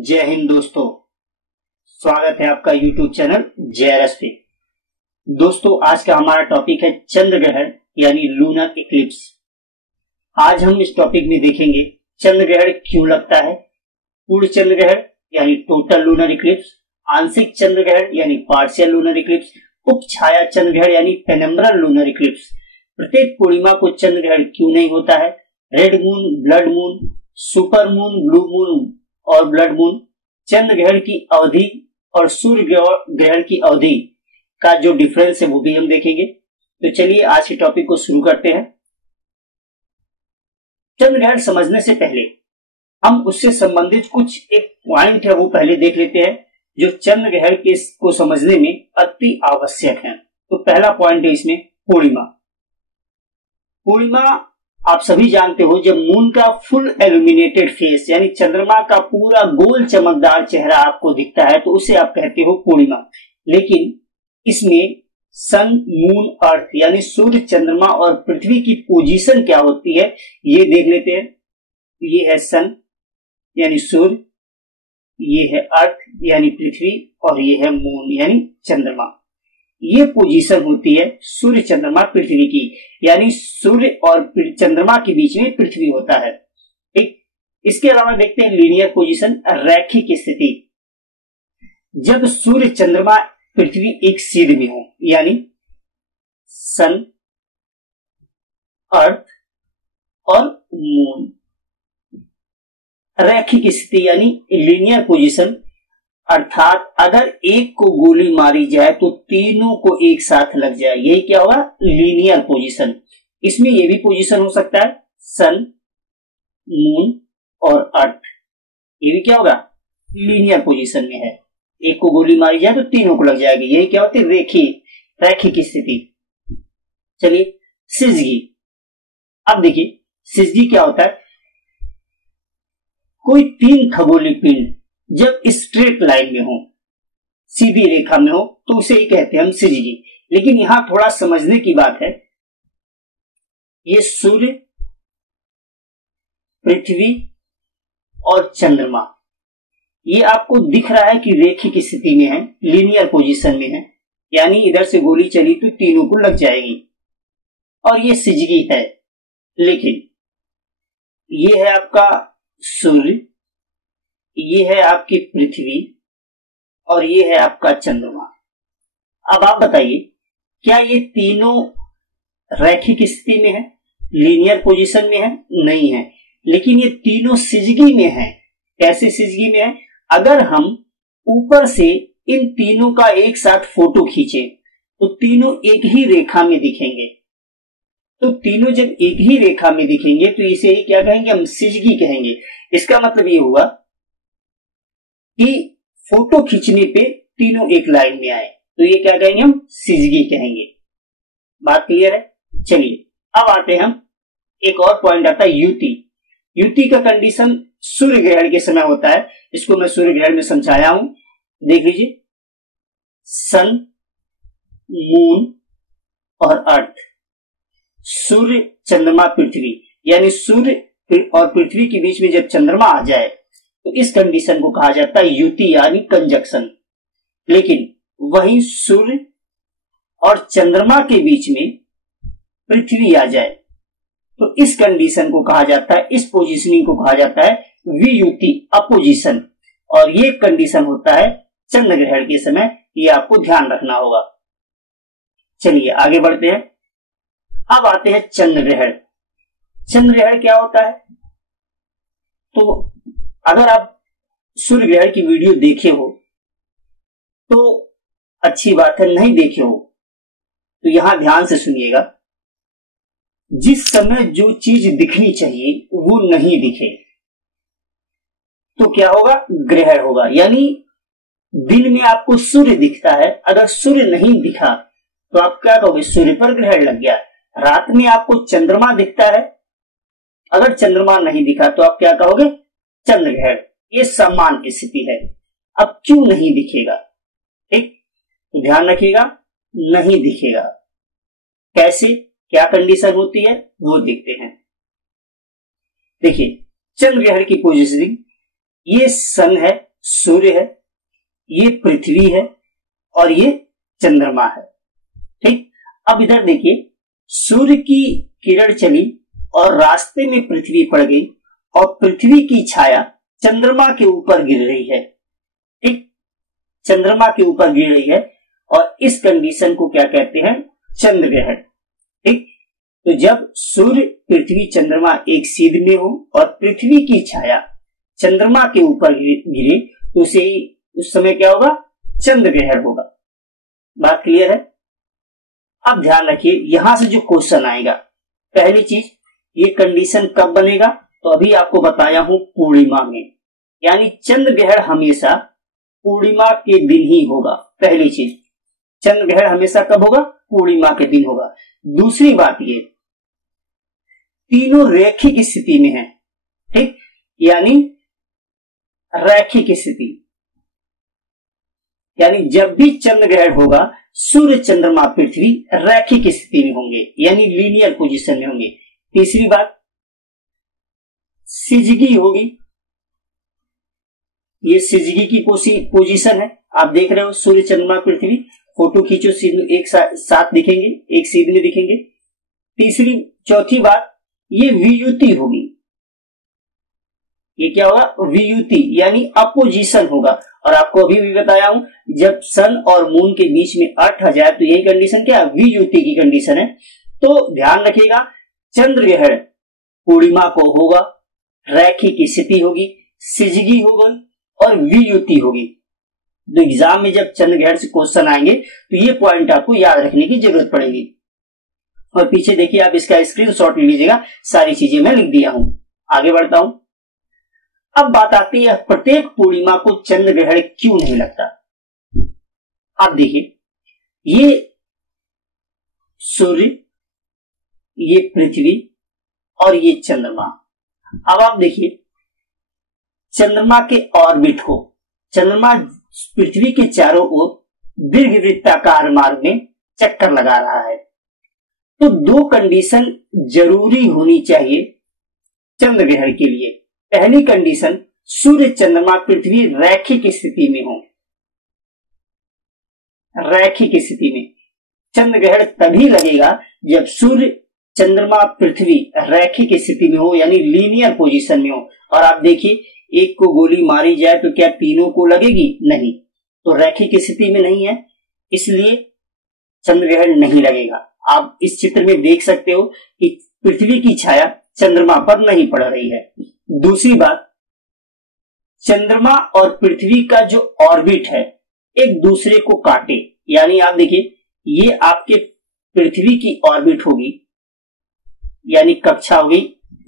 जय हिंद दोस्तों, स्वागत है आपका YouTube चैनल JRS पे। दोस्तों, आज का हमारा टॉपिक है चंद्र ग्रहण यानी लूनर इक्लिप्स। आज हम इस टॉपिक में देखेंगे चंद्र ग्रहण क्यों लगता है, पूर्ण चंद्र ग्रहण यानी टोटल लूनर इक्लिप्स, आंशिक चंद्र ग्रहण यानी पार्शियल लूनर इक्लिप्स, उप छाया चंद्र ग्रहण यानी पेनम्ब्रल लूनर इक्लिप्स, प्रत्येक पूर्णिमा को चंद्र ग्रहण क्यों नहीं होता है, red moon, blood moon, super moon, blue moon और ब्लड मून, चंद्र ग्रहण की अवधि और सूर्य ग्रहण की अवधि का जो डिफरेंस है वो भी हम देखेंगे। तो चलिए आज के टॉपिक को शुरू करते हैं। चंद्र ग्रहण समझने से पहले हम उससे संबंधित कुछ एक पॉइंट है वो पहले देख लेते हैं जो चंद्र ग्रहण को समझने में अति आवश्यक है। तो पहला पॉइंट है इसमें पूर्णिमा। पूर्णिमा आप सभी जानते हो, जब मून का फुल इल्यूमिनेटेड फेस यानी चंद्रमा का पूरा गोल चमकदार चेहरा आपको दिखता है तो उसे आप कहते हो पूर्णिमा। लेकिन इसमें सन, मून, अर्थ यानी सूर्य, चंद्रमा और पृथ्वी की पोजीशन क्या होती है ये देख लेते हैं। ये है सन यानी सूर्य, ये है अर्थ यानी पृथ्वी और ये है मून यानी चंद्रमा। ये पोजीशन होती है सूर्य, चंद्रमा, पृथ्वी की, यानी सूर्य और चंद्रमा के बीच में पृथ्वी होता है। ठीक, इसके अलावा देखते हैं लीनियर पोजीशन, रैखिक स्थिति। जब सूर्य, चंद्रमा, पृथ्वी एक सीध में हो यानी सन, अर्थ और मून, रैखिक स्थिति यानी लीनियर पोजीशन, अर्थात अगर एक को गोली मारी जाए तो तीनों को एक साथ लग जाए, यही क्या होगा, लीनियर पोजीशन। इसमें यह भी पोजीशन हो सकता है सन, मून और अर्थ, ये भी क्या होगा, लीनियर पोजीशन में है। एक को गोली मारी जाए तो तीनों को लग जाएगी, यही क्या होती है, रैखिक स्थिति। चलिए सिजगी। अब देखिए सिजगी क्या होता है, कोई तीन खगोलीय पिंड जब स्ट्रेट लाइन में हो, सीधी रेखा में हो तो उसे ही कहते हैं हम सिजगी। लेकिन यहां थोड़ा समझने की बात है, ये सूर्य, पृथ्वी और चंद्रमा ये आपको दिख रहा है कि रेखिक स्थिति में है, लीनियर पोजीशन में है, यानी इधर से गोली चली तो तीनों को लग जाएगी और ये सिजगी है। लेकिन ये है आपका सूर्य, ये है आपकी पृथ्वी और ये है आपका चंद्रमा। अब आप बताइए क्या ये तीनों रैखिक स्थिति में है, लीनियर पोजीशन में है? नहीं है। लेकिन ये तीनों सिजगी में है। कैसे सिजगी में है? अगर हम ऊपर से इन तीनों का एक साथ फोटो खींचे तो तीनों एक ही रेखा में दिखेंगे। तो तीनों जब एक ही रेखा में दिखेंगे तो इसे ही क्या कहेंगे, हम सिजगी कहेंगे। इसका मतलब ये हुआ कि फोटो खींचने पे तीनों एक लाइन में आए तो ये क्या कहेंगे, हम सिजगी कहेंगे। बात क्लियर है? चलिए अब आते हैं हम, एक और पॉइंट आता है युति। युति का कंडीशन सूर्य ग्रहण के समय होता है, इसको मैं सूर्य ग्रहण में समझाया हूं, देख लीजिए। सन, मून और अर्थ, सूर्य, चंद्रमा, पृथ्वी, यानी सूर्य और पृथ्वी के बीच में जब चंद्रमा आ जाए तो इस कंडीशन को कहा जाता है युति यानी कंजक्शन। लेकिन वहीं सूर्य और चंद्रमा के बीच में पृथ्वी आ जाए तो इस कंडीशन को कहा जाता है, इस पोजीशनिंग को कहा जाता है वियुति, अपोजिशन। और ये कंडीशन होता है चंद्र ग्रहण के समय, ये आपको ध्यान रखना होगा। चलिए आगे बढ़ते हैं। अब आते हैं चंद्र ग्रहण। चंद्र ग्रहण क्या होता है? तो अगर आप सूर्य ग्रहण की वीडियो देखे हो तो अच्छी बात है, नहीं देखे हो तो यहां ध्यान से सुनिएगा। जिस समय जो चीज दिखनी चाहिए वो नहीं दिखे तो क्या होगा, ग्रहण होगा। यानी दिन में आपको सूर्य दिखता है, अगर सूर्य नहीं दिखा तो आप क्या कहोगे, सूर्य पर ग्रहण लग गया। रात में आपको चंद्रमा दिखता है, अगर चंद्रमा नहीं दिखा तो आप क्या कहोगे, चंद्र ग्रहण। ये सामान्य स्थिति है। अब क्यों नहीं दिखेगा, ठीक, तो ध्यान रखिएगा, नहीं दिखेगा। कैसे, क्या कंडीशन होती है वो देखते हैं। देखिए चंद्र ग्रहण की पोजीशनिंग, ये सन है, सूर्य है, ये पृथ्वी है और ये चंद्रमा है। ठीक, अब इधर देखिए, सूर्य की किरण चली और रास्ते में पृथ्वी पड़ गई और पृथ्वी की छाया चंद्रमा के ऊपर गिर रही है। ठीक, चंद्रमा के ऊपर गिर रही है और इस कंडीशन को क्या कहते हैं? चंद्र ग्रहण। ठीक, तो जब सूर्य, पृथ्वी, चंद्रमा एक सीध में हो और पृथ्वी की छाया चंद्रमा के ऊपर गिरे तो उस समय क्या होगा? चंद्र ग्रहण होगा। बात क्लियर है? अब ध्यान रखिए, यहां से जो क्वेश्चन आएगा, पहली चीज, ये कंडीशन कब बनेगा? तो अभी आपको बताया हूं, पूर्णिमा में, यानी चंद्र ग्रहण हमेशा पूर्णिमा के दिन ही होगा। पहली चीज, चंद्र ग्रहण हमेशा कब होगा? पूर्णिमा के दिन होगा। दूसरी बात, ये तीनों रैखिक स्थिति में है। ठीक, यानी रैखिक स्थिति, यानी जब भी चंद्र ग्रहण होगा, सूर्य, चंद्रमा, पृथ्वी रैखिक स्थिति में होंगे, यानी लीनियर पोजीशन में होंगे। तीसरी बात, सिजगी होगी, ये सिजगी की पोजीशन है। आप देख रहे हो, सूर्य, चंद्रमा, पृथ्वी, फोटो खींचो, एक साथ दिखेंगे, एक सीध में दिखेंगे। चौथी बात, ये वियुति होगी। ये क्या होगा? वियुति, यानी अपोजिशन होगा। और आपको अभी भी बताया हूं, जब सन और मून के बीच में अर्थ आ जाए तो यही कंडीशन क्या? वियुति की कंडीशन है। तो ध्यान रखिएगा, चंद्र ग्रहण पूर्णिमा को होगा, रैखिक स्थिति होगी, सिजगी होगी और वियुति होगी। तो एग्जाम में जब चंद्र ग्रहण से क्वेश्चन आएंगे तो ये पॉइंट आपको याद रखने की जरूरत पड़ेगी। और पीछे देखिए, आप इसका स्क्रीनशॉट ले लीजिएगा, सारी चीजें मैं लिख दिया हूं। आगे बढ़ता हूं। अब बात आती है, प्रत्येक पूर्णिमा को चंद्र ग्रहण क्यों नहीं लगता? आप देखिए, ये सूर्य, ये पृथ्वी और ये चंद्रमा। अब आप देखिए, चंद्रमा के ऑर्बिट को, चंद्रमा पृथ्वी के चारों ओर दीर्घवृत्ताकार मार्ग में चक्कर लगा रहा है। तो दो कंडीशन जरूरी होनी चाहिए चंद्र ग्रहण के लिए। पहली कंडीशन, सूर्य, चंद्रमा, पृथ्वी रैखिक स्थिति में हो। रैखिक स्थिति में चंद्र ग्रहण तभी लगेगा जब सूर्य, चंद्रमा, पृथ्वी रैखिक स्थिति में हो, यानी लीनियर पोजीशन में हो। और आप देखिए, एक को गोली मारी जाए तो क्या तीनों को लगेगी? नहीं। तो रैखिक स्थिति में नहीं है, इसलिए चंद्र ग्रहण नहीं लगेगा। आप इस चित्र में देख सकते हो कि पृथ्वी की छाया चंद्रमा पर नहीं पड़ रही है। दूसरी बात, चंद्रमा और पृथ्वी का जो ऑर्बिट है एक दूसरे को काटे, यानी आप देखिए, ये आपके पृथ्वी की ऑर्बिट होगी, यानी कक्षा होगी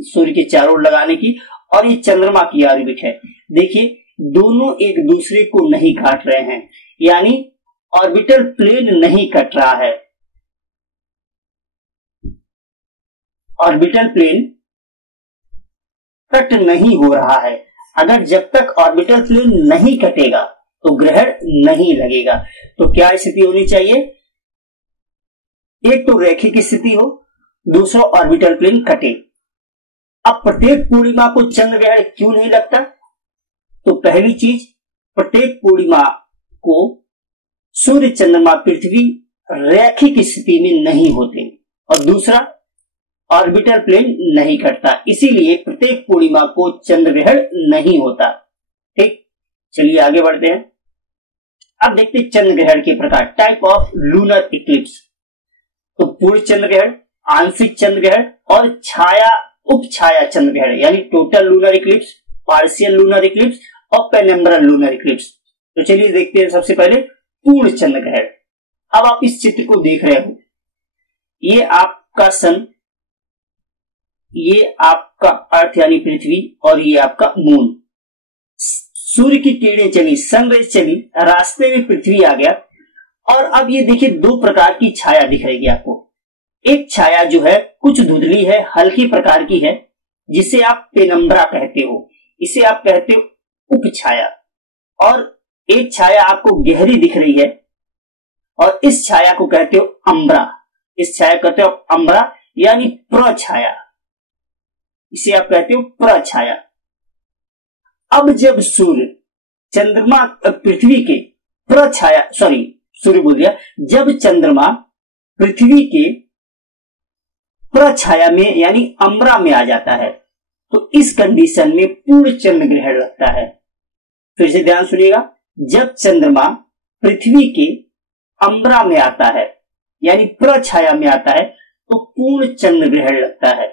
सूर्य के चारों ओर लगाने की, और ये चंद्रमा की ऑर्बिट है। देखिए, दोनों एक दूसरे को नहीं काट रहे हैं, यानी ऑर्बिटल प्लेन नहीं कट रहा है। ऑर्बिटल प्लेन कट नहीं हो रहा है। अगर जब तक ऑर्बिटल प्लेन नहीं कटेगा तो ग्रहण नहीं लगेगा। तो क्या स्थिति होनी चाहिए? एक तो रैखिक स्थिति हो, दूसरा ऑर्बिटल प्लेन कटे। अब प्रत्येक पूर्णिमा को चंद्र ग्रहण क्यों नहीं लगता? तो पहली चीज, प्रत्येक पूर्णिमा को सूर्य, चंद्रमा, पृथ्वी रैखिक स्थिति में नहीं होते, और दूसरा ऑर्बिटल प्लेन नहीं कटता, इसीलिए प्रत्येक पूर्णिमा को चंद्र ग्रहण नहीं होता। ठीक, चलिए आगे बढ़ते हैं। अब देखते हैं चंद्र ग्रहण के प्रकार, टाइप ऑफ लूनर इक्लिप्स। तो पूर्ण चंद्र ग्रहण, आंशिक चंद्र ग्रहण और छाया उप छाया चंद्र ग्रहण, यानी total lunar Eclipse, partial lunar Eclipse और पेनिम्ब्रल लूनर इक्लिप्स। तो चलिए देखते हैं सबसे पहले पूर्ण चंद्र ग्रहण। अब आप इस चित्र को देख रहे हो, ये आपका सन, ये आपका अर्थ यानी पृथ्वी, और ये आपका मून। सूर्य की किरणें चली, सनरेज चली, रास्ते में पृथ्वी आ गया, और अब ये देखिए दो प्रकार की छाया दिख रही है आपको। एक छाया जो है कुछ धुंधली है, हल्की प्रकार की है, जिसे आप पेनम्ब्रा कहते हो, इसे आप कहते हो उप छाया। और एक छाया आपको गहरी दिख रही है, और इस छाया को कहते हो अम्ब्रा। इस छाया को कहते हो अम्ब्रा, यानी प्रछाया, इसे आप कहते हो प्रछाया। अब जब सूर्य, चंद्रमा पृथ्वी के प्रछाया सूर्य बोल दिया, जब चंद्रमा पृथ्वी के प्रछाया में यानी अम्बरा में आ जाता है तो इस कंडीशन में पूर्ण चंद्र ग्रहण लगता है। फिर से ध्यान सुनिएगा, जब चंद्रमा पृथ्वी के अम्बरा में आता है यानी प्रछाया में आता है तो पूर्ण चंद्र ग्रहण लगता है।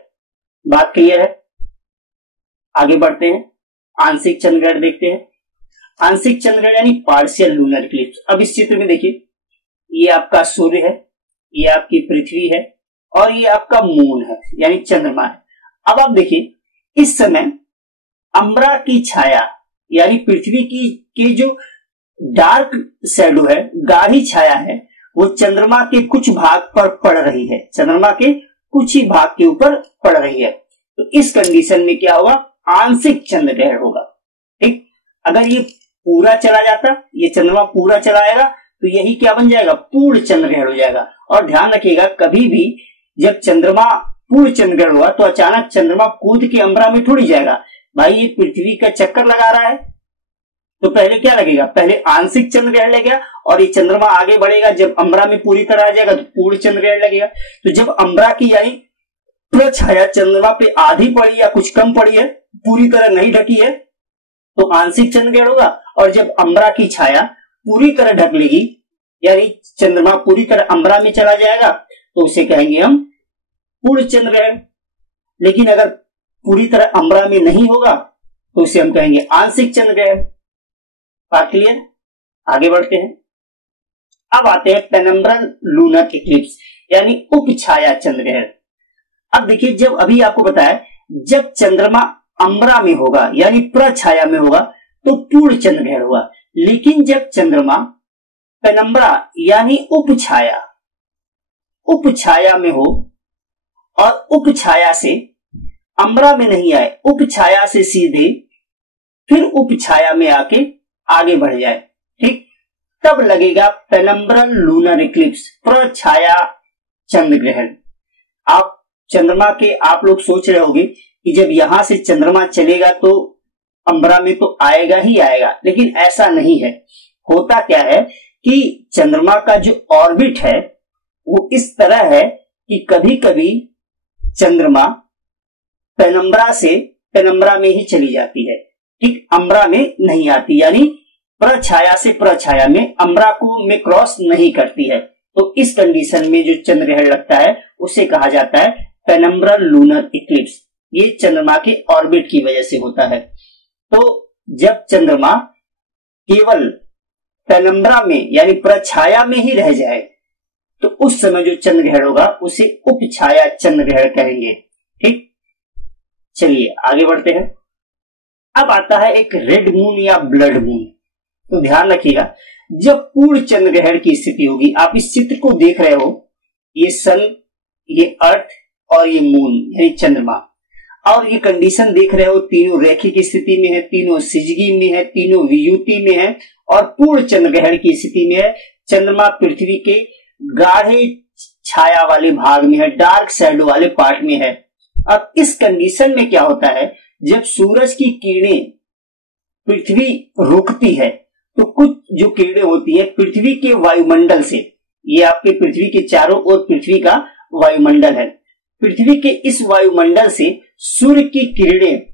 बात क्लियर है? आगे बढ़ते हैं, आंशिक चंद्र ग्रहण देखते हैं। आंशिक चंद्र ग्रहण यानी पार्शियल लूनर इक्लिप्स। अब इस चित्र में देखिए, ये आपका सूर्य है, ये आपकी पृथ्वी है और ये आपका मून है यानी चंद्रमा है। अब आप देखिए, इस समय अम्बरा की छाया यानी पृथ्वी की जो डार्क शैडो है, गाढ़ी छाया है, वो चंद्रमा के कुछ भाग पर पड़ रही है, चंद्रमा के कुछ ही भाग के ऊपर पड़ रही है। तो इस कंडीशन में क्या होगा? आंशिक चंद्र ग्रहण होगा। ठीक, अगर ये पूरा चला जाता, ये चंद्रमा पूरा चला आएगा तो यही क्या बन जाएगा? पूर्ण चंद्र ग्रहण हो जाएगा। और ध्यान रखिएगा, कभी भी जब चंद्रमा पूर्ण चंद्र ग्रहण हुआ तो अचानक चंद्रमा कूद के अम्बरा में थोड़ी जाएगा। भाई ये पृथ्वी का चक्कर लगा रहा है तो पहले क्या लगेगा? पहले आंशिक चंद्र ग्रहण लगेगा और ये चंद्रमा आगे बढ़ेगा, जब अम्बरा में पूरी तरह आ जाएगा तो पूर्ण चंद्र ग्रहण लगेगा। तो जब अम्बरा की यानी प्रछाया चंद्रमा पे आधी पड़ी या कुछ कम पड़ी है, पूरी तरह नहीं ढकी है, तो आंशिक चंद्र ग्रहण होगा। और जब अम्बरा की छाया पूरी तरह ढक लेगी यानी चंद्रमा पूरी तरह अम्बरा में चला जाएगा तो उसे कहेंगे हम पूर्ण चंद्र ग्रहण। लेकिन अगर पूरी तरह अम्बरा में नहीं होगा तो उसे हम कहेंगे आंशिक चंद्र ग्रहण। बात क्लियर? आगे बढ़ते हैं। अब आते हैं पेनम्ब्रल लूनर इक्लिप्स यानी उपछाया चंद्र ग्रहण। अब देखिए, जब अभी आपको बताया जब चंद्रमा अम्बरा में होगा यानी प्रछाया में होगा तो पूर्ण चंद्र ग्रहण होगा। लेकिन जब चंद्रमा पेनम्ब्रा यानी उपछाया में हो और उपछाया से अम्बरा में नहीं आए, उपछाया से सीधे फिर उपछाया में आके आगे बढ़ जाए, ठीक, तब लगेगा पेनम्ब्रल लूनर इक्लिप्स, प्रछाया चंद्र ग्रहण। आप लोग सोच रहे होंगे कि जब यहां से चंद्रमा चलेगा तो अम्बरा में तो आएगा ही आएगा, लेकिन ऐसा नहीं है। होता क्या है कि चंद्रमा का जो ऑर्बिट है वो इस तरह है कि कभी कभी चंद्रमा पेनम्बरा में ही चली जाती है, ठीक, अम्बरा में नहीं आती, यानी प्रछाया से प्रछाया में अम्बरा को में क्रॉस नहीं करती है। तो इस कंडीशन में जो चंद्र ग्रहण लगता है उसे कहा जाता है पेनम्ब्रल लूनर इक्लिप्स। ये चंद्रमा के ऑर्बिट की वजह से होता है। तो जब चंद्रमा केवल पेनम्ब्रा में यानी प्रछाया में ही रह जाए तो उस समय जो चंद्र ग्रहण होगा उसे उपछाया चंद्र ग्रहण कहेंगे, ठीक। चलिए आगे बढ़ते हैं। अब आता है एक रेड मून या ब्लड मून। तो ध्यान रखिएगा, जब पूर्ण चंद्र ग्रहण की स्थिति होगी, आप इस चित्र को देख रहे हो, ये सन, ये अर्थ और ये मून यानी चंद्रमा, और ये कंडीशन देख रहे हो, तीनों रेखी की स्थिति में है, तीनों सिजगी में है, तीनों वियुति में है और पूर्ण चंद्र ग्रहण की स्थिति में है। चंद्रमा पृथ्वी के गाढ़े छाया वाले भाग में है, डार्क शैडो वाले पार्ट में है। अब इस कंडीशन में क्या होता है, जब सूरज की किरणें पृथ्वी रोकती है तो कुछ जो किरणें होती है पृथ्वी के वायुमंडल से, ये आपके पृथ्वी के चारों ओर पृथ्वी का वायुमंडल है, पृथ्वी के इस वायुमंडल से सूर्य की किरणें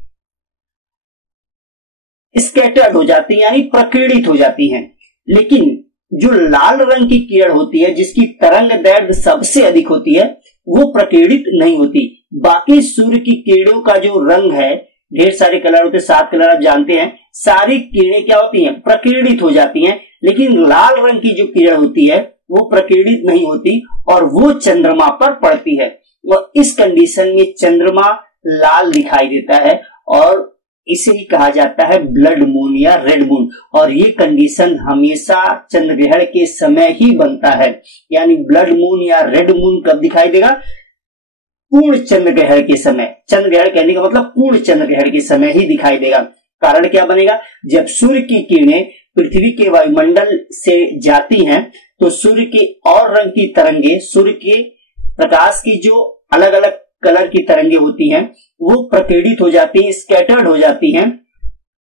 स्कैटर्ड हो जाती हैं यानी प्रकीर्णित हो जाती हैं। लेकिन जो लाल रंग की किरण होती है जिसकी तरंग दैर्घ्य सबसे अधिक होती है वो प्रकीर्णित नहीं होती। बाकी सूर्य की किरणों का जो रंग है, ढेर सारे कलर होते हैं, 7 कलर आप जानते हैं, सारी किरणें क्या होती हैं, प्रकीर्णित हो जाती हैं। लेकिन लाल रंग की जो किरण होती है वो प्रकीर्णित नहीं होती और वो चंद्रमा पर पड़ती है। और इस कंडीशन में चंद्रमा लाल दिखाई देता है और इसे ही कहा जाता है ब्लड मून या रेड मून। और ये कंडीशन हमेशा चंद्र ग्रहण के समय ही बनता है, यानी ब्लड मून या रेड मून कब दिखाई देगा, पूर्ण चंद्र ग्रहण के समय। चंद्र ग्रहण कहने का मतलब पूर्ण चंद्र ग्रहण के समय ही दिखाई देगा। कारण क्या बनेगा, जब सूर्य की किरणें पृथ्वी के वायुमंडल से जाती हैं तो सूर्य के और रंग की तरंगे, सूर्य के प्रकाश की जो अलग अलग कलर की तरंगे होती हैं वो प्रकीर्णित हो जाती हैं, स्कैटर्ड हो जाती हैं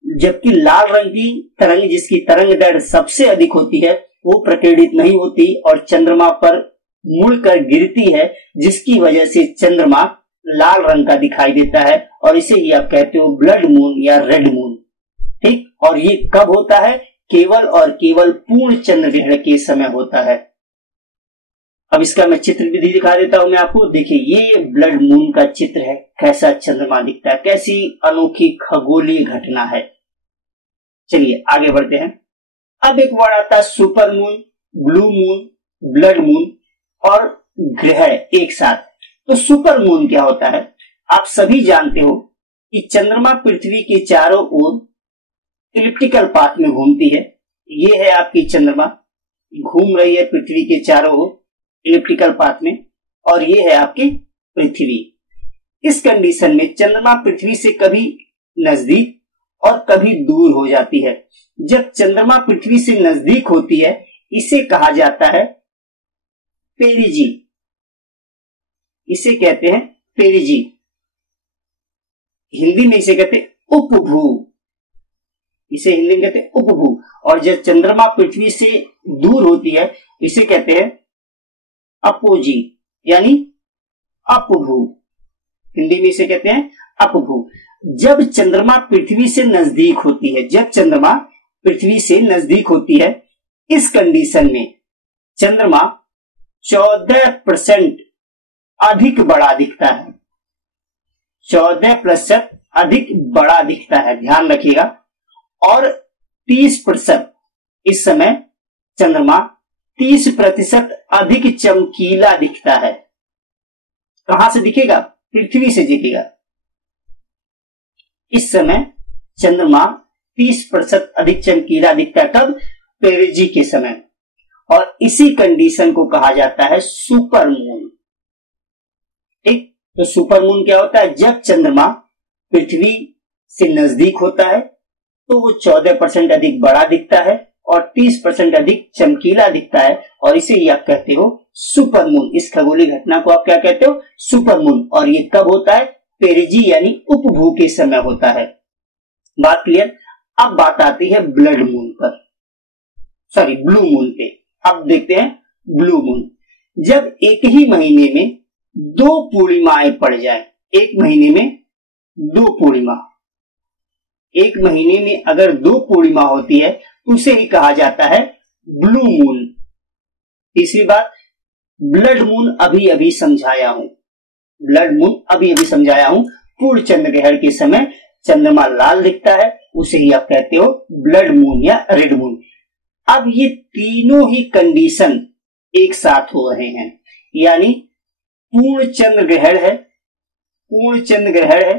जबकि लाल रंग की तरंग, जिसकी तरंग दैर्घ्य सबसे अधिक होती है, वो प्रकीर्णित नहीं होती और चंद्रमा पर मुड़कर गिरती है, जिसकी वजह से चंद्रमा लाल रंग का दिखाई देता है और इसे ही आप कहते हो ब्लड मून या रेड मून। ठीक, और ये कब होता है? केवल और केवल पूर्ण चंद्र ग्रहण के समय होता है। अब इसका मैं चित्र भी दिखा देता हूं मैं आपको। देखिए, ये ब्लड मून का चित्र है, कैसा चंद्रमा दिखता है, कैसी अनोखी खगोलीय घटना है। चलिए आगे बढ़ते हैं। अब एक वर्ड आता है super moon, blue moon, blood moon और ग्रहण एक साथ। तो सुपर मून क्या होता है? आप सभी जानते हो कि चंद्रमा पृथ्वी के चारों ओर इलिप्टिकल पाथ में घूमती है। ये है आपकी चंद्रमा, घूम रही है पृथ्वी के चारों ओर इलिप्टिकल पाथ में, और ये है आपकी पृथ्वी। इस कंडीशन में चंद्रमा पृथ्वी से कभी नजदीक और कभी दूर हो जाती है। जब चंद्रमा पृथ्वी से नजदीक होती है, इसे कहा जाता है पेरिजी, इसे कहते हैं पेरिजी। हिंदी में इसे कहते हैं उपभू, इसे हिंदी में कहते हैं उपभू। और जब चंद्रमा पृथ्वी से दूर होती है, इसे कहते हैं अपोजी यानी अपभू, हिंदी में इसे कहते हैं अपभू। जब चंद्रमा पृथ्वी से नजदीक होती है, जब चंद्रमा पृथ्वी से नजदीक होती है, इस कंडीशन में चंद्रमा 14% अधिक बड़ा दिखता है, 14% अधिक बड़ा दिखता है, ध्यान रखिएगा। और 30% इस समय चंद्रमा 30% अधिक चमकीला दिखता है। कहां से दिखेगा? पृथ्वी से दिखेगा। इस समय चंद्रमा 30% अधिक चमकीला दिखता है। कब? पेरिजी के समय। और इसी कंडीशन को कहा जाता है सुपर मून। ठीक, तो सुपर मून क्या होता है? जब चंद्रमा पृथ्वी से नजदीक होता है तो वो 14% अधिक बड़ा दिखता है और 30% अधिक चमकीला दिखता है, और इसे ही आप कहते हो सुपर मून। इस खगोलीय घटना को आप क्या कहते हो? Super moon. और ये कब होता है? पेरिजी यानी उपभू के समय होता है। बात क्लियर? अब बात आती है ब्लड मून पर, सॉरी ब्लू मून पे। अब देखते हैं ब्लू मून। जब एक ही महीने में 2 पूर्णिमाएं पड़ जाए, एक महीने में 2 पूर्णिमा, एक महीने में अगर 2 पूर्णिमा होती है तो उसे ही कहा जाता है ब्लू मून। तीसरी बात, ब्लड मून अभी अभी समझाया हूं, ब्लड मून अभी अभी समझाया हूं। पूर्ण चंद्र ग्रहण के समय चंद्रमा लाल दिखता है, उसे ही आप कहते हो ब्लड मून या रेड मून। अब ये तीनों ही कंडीशन एक साथ हो रहे हैं, यानी पूर्ण चंद्र ग्रहण है, पूर्ण चंद्र ग्रहण है,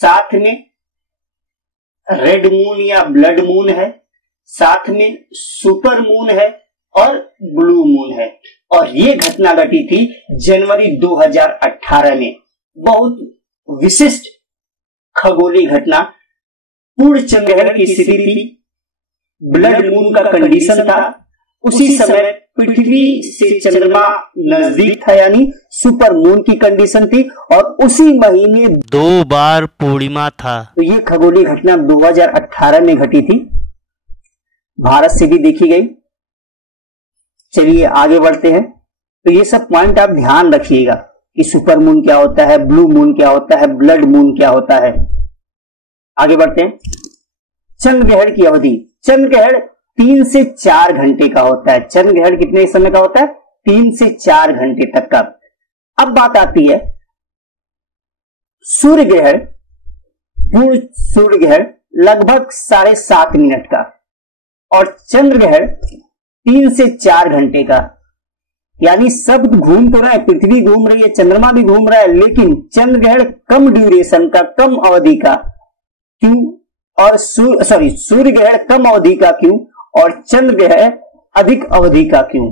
साथ में रेड मून या ब्लड मून है, साथ में सुपर मून है और ब्लू मून है। और ये घटना घटी थी जनवरी 2018 में। बहुत विशिष्ट खगोलीय घटना, पूर्ण चंद्र ग्रहण की स्थिति थी, ब्लड मून का कंडीशन था, उसी समय पृथ्वी से चंद्रमा नजदीक था यानी सुपर मून की कंडीशन थी, और उसी महीने 2 बार पूर्णिमा था। तो ये खगोलीय घटना 2018 में घटी थी, भारत से भी देखी गई। चलिए आगे बढ़ते हैं। तो ये सब पॉइंट आप ध्यान रखिएगा कि सुपर मून क्या होता है, ब्लू मून क्या होता है, ब्लड मून क्या होता है। आगे बढ़ते हैं। चंद्र ग्रहण की अवधि, चंद्र ग्रहण 3 से 4 घंटे का होता है। चंद्र ग्रहण कितने समय का होता है? 3 से 4 घंटे तक का। अब बात आती है सूर्य ग्रहण। पूर्ण सूर्य ग्रहण लगभग 7.5 मिनट का, और चंद्र ग्रहण 3 से 4 घंटे का। यानी सब घूम तो रहा है, पृथ्वी घूम रही है, चंद्रमा भी घूम रहा है, लेकिन चंद्र ग्रहण कम ड्यूरेशन का, कम अवधि का क्यों? और सूर्य ग्रहण कम अवधि का क्यों और चंद्र ग्रहण अधिक अवधि का क्यों?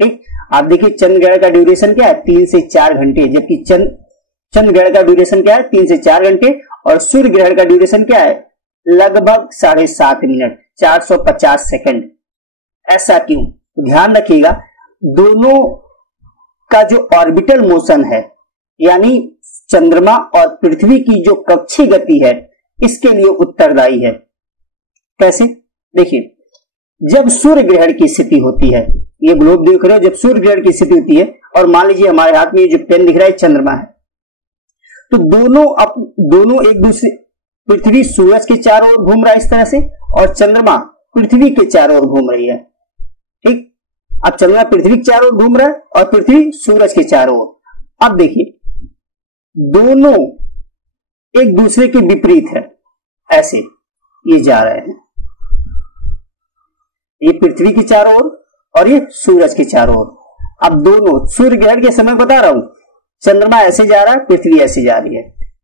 ठीक, आप देखिए चंद्र ग्रहण का ड्यूरेशन क्या है? 3 से 4 घंटे, जबकि चंद्र ग्रहण का ड्यूरेशन क्या है? 3 से 4 घंटे। और सूर्य ग्रहण का ड्यूरेशन क्या है? लगभग 7.5 मिनट, 450 सेकंड। ऐसा क्यों? ध्यान रखिएगा, दोनों का जो ऑर्बिटल मोशन है, यानी चंद्रमा और पृथ्वी की जो कक्षीय गति है, इसके लिए उत्तरदायी है। कैसे? देखिए, जब सूर्य ग्रहण की स्थिति होती है, ये ग्लोब देख रहे हो, जब सूर्य ग्रहण की स्थिति होती है और मान लीजिए हमारे हाथ में जो पेन दिख रहा है चंद्रमा है, तो दोनों एक दूसरे, पृथ्वी सूरज के चारों ओर घूम रहा है इस तरह से और चंद्रमा पृथ्वी के चारों ओर घूम रही है। ठीक, अब चंद्रमा पृथ्वी के चारों ओर घूम रहा है और पृथ्वी सूरज के चारों ओर। अब देखिए, दोनों एक दूसरे के विपरीत है, ऐसे ये जा रहे हैं, ये पृथ्वी के चारों ओर और ये सूरज के चारों ओर। अब दोनों, सूर्य ग्रहण के समय बता रहा हूं, चंद्रमा ऐसे जा रहा है, पृथ्वी ऐसे जा रही है,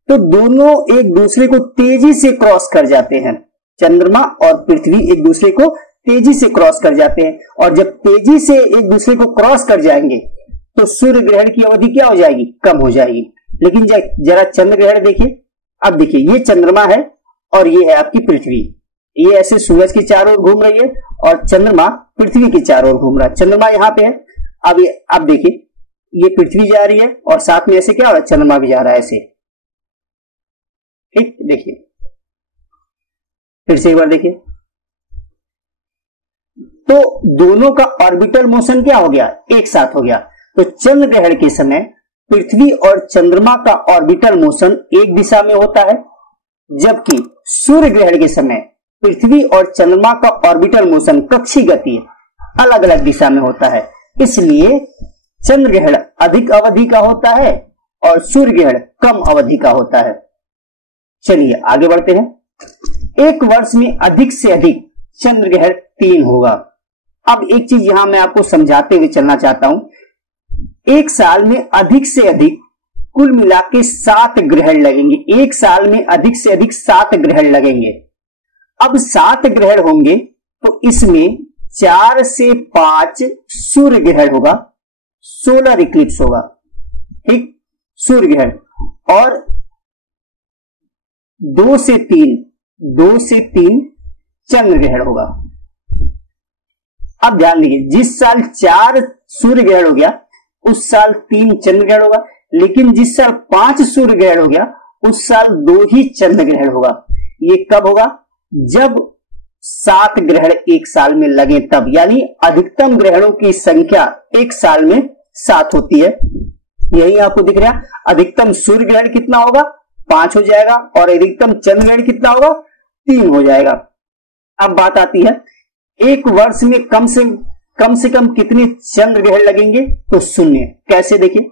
तो दोनों एक दूसरे को तेजी से क्रॉस कर जाते हैं। चंद्रमा और पृथ्वी एक दूसरे को तेजी से क्रॉस कर जाते हैं और जब तेजी से एक दूसरे को क्रॉस कर जाएंगे तो सूर्य ग्रहण की अवधि क्या हो जाएगी? कम हो जाएगी। लेकिन जरा चंद्र ग्रहण देखिए, अब देखिए, ये चंद्रमा है और ये है आपकी पृथ्वी, ये ऐसे सूरज के चारों ओर घूम रही है और चंद्रमा पृथ्वी के चारों ओर घूम रहा है। चंद्रमा यहां पे है, अब देखिए, ये पृथ्वी जा रही है और साथ में ऐसे क्या हो रहा है? चंद्रमा भी जा रहा है ऐसे। ठीक, देखिए फिर से एक बार देखिए, तो दोनों का ऑर्बिटल मोशन क्या हो गया? एक साथ हो गया। तो चंद्र ग्रहण के समय पृथ्वी और चंद्रमा का ऑर्बिटल मोशन एक दिशा में होता है, जबकि सूर्य ग्रहण के समय पृथ्वी और चंद्रमा का ऑर्बिटल मोशन, कक्षीय गति, अलग अलग दिशा में होता है। इसलिए चंद्र ग्रहण अधिक अवधि का होता है और सूर्य ग्रहण कम अवधि का होता है। चलिए आगे बढ़ते हैं। एक वर्ष में अधिक से अधिक चंद्र ग्रहण 3 होगा। अब एक चीज यहां मैं आपको समझाते हुए चलना चाहता हूं। एक साल में अधिक से अधिक कुल मिला के 7 ग्रहण लगेंगे। एक साल में अधिक से अधिक 7 ग्रहण लगेंगे। अब 7 ग्रहण होंगे तो इसमें 4 से 5 सूर्य ग्रहण होगा, सोलर इक्लिप्स होगा। ठीक, सूर्य ग्रहण, और 2 से 3 चंद्र ग्रहण होगा। अब ध्यान दीजिए, जिस साल 4 सूर्य ग्रहण हो गया उस साल 3 चंद्र ग्रहण होगा, लेकिन जिस साल 5 सूर्य ग्रहण हो गया उस साल 2 ही चंद्र ग्रहण होगा। ये कब होगा? जब 7 ग्रहण एक साल में लगे तब, यानी अधिकतम ग्रहणों की संख्या एक साल में 7 होती है। यही आपको दिख रहा है। अधिकतम सूर्य ग्रहण कितना होगा? 5 हो जाएगा और अधिकतम चंद्र ग्रहण कितना होगा? 3 हो जाएगा। अब बात आती है, एक वर्ष में कम से कम कितने चंद्र ग्रहण लगेंगे? तो 0। कैसे? देखिए,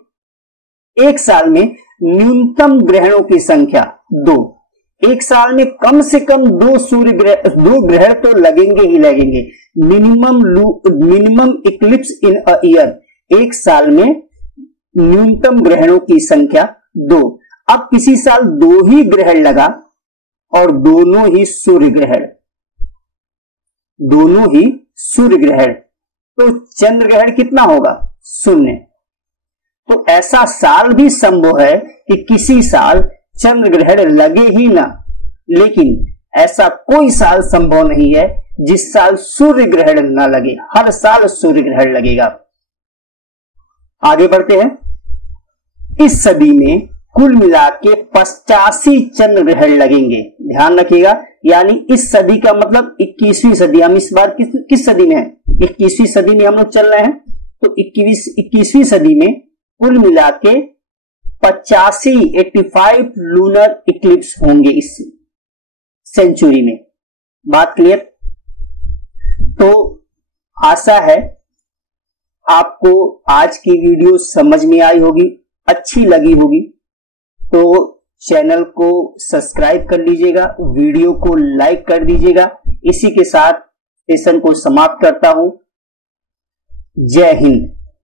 एक साल में न्यूनतम ग्रहणों की संख्या 2। एक साल में कम से कम 2 ग्रहण तो लगेंगे ही लगेंगे। Minimum Eclipse in a year, एक साल में न्यूनतम ग्रहणों की संख्या 2। अब किसी साल 2 ही ग्रहण लगा और दोनों ही सूर्य ग्रहण, तो चंद्र ग्रहण कितना होगा? 0। तो ऐसा साल भी संभव है कि किसी साल चंद्र ग्रहण लगे ही ना, लेकिन ऐसा कोई साल संभव नहीं है जिस साल सूर्य ग्रहण ना लगे। हर साल सूर्य ग्रहण लगेगा। आगे बढ़ते हैं। इस सदी में कुल मिला के 85 चंद्र ग्रहण लगेंगे। ध्यान रखिएगा, यानी इस सदी का मतलब 21वीं सदी। हम इस बार किस सदी में है? 21वीं सदी में हम लोग चल रहे हैं। तो 21वीं सदी में कुल मिला के 85 लूनर इक्लिप्स होंगे इस सेंचुरी में। बात क्लियर? तो आशा है आपको आज की वीडियो समझ में आई होगी, अच्छी लगी होगी। तो चैनल को सब्सक्राइब कर लीजिएगा, वीडियो को लाइक कर दीजिएगा। इसी के साथ सेशन को समाप्त करता हूं। जय हिंद।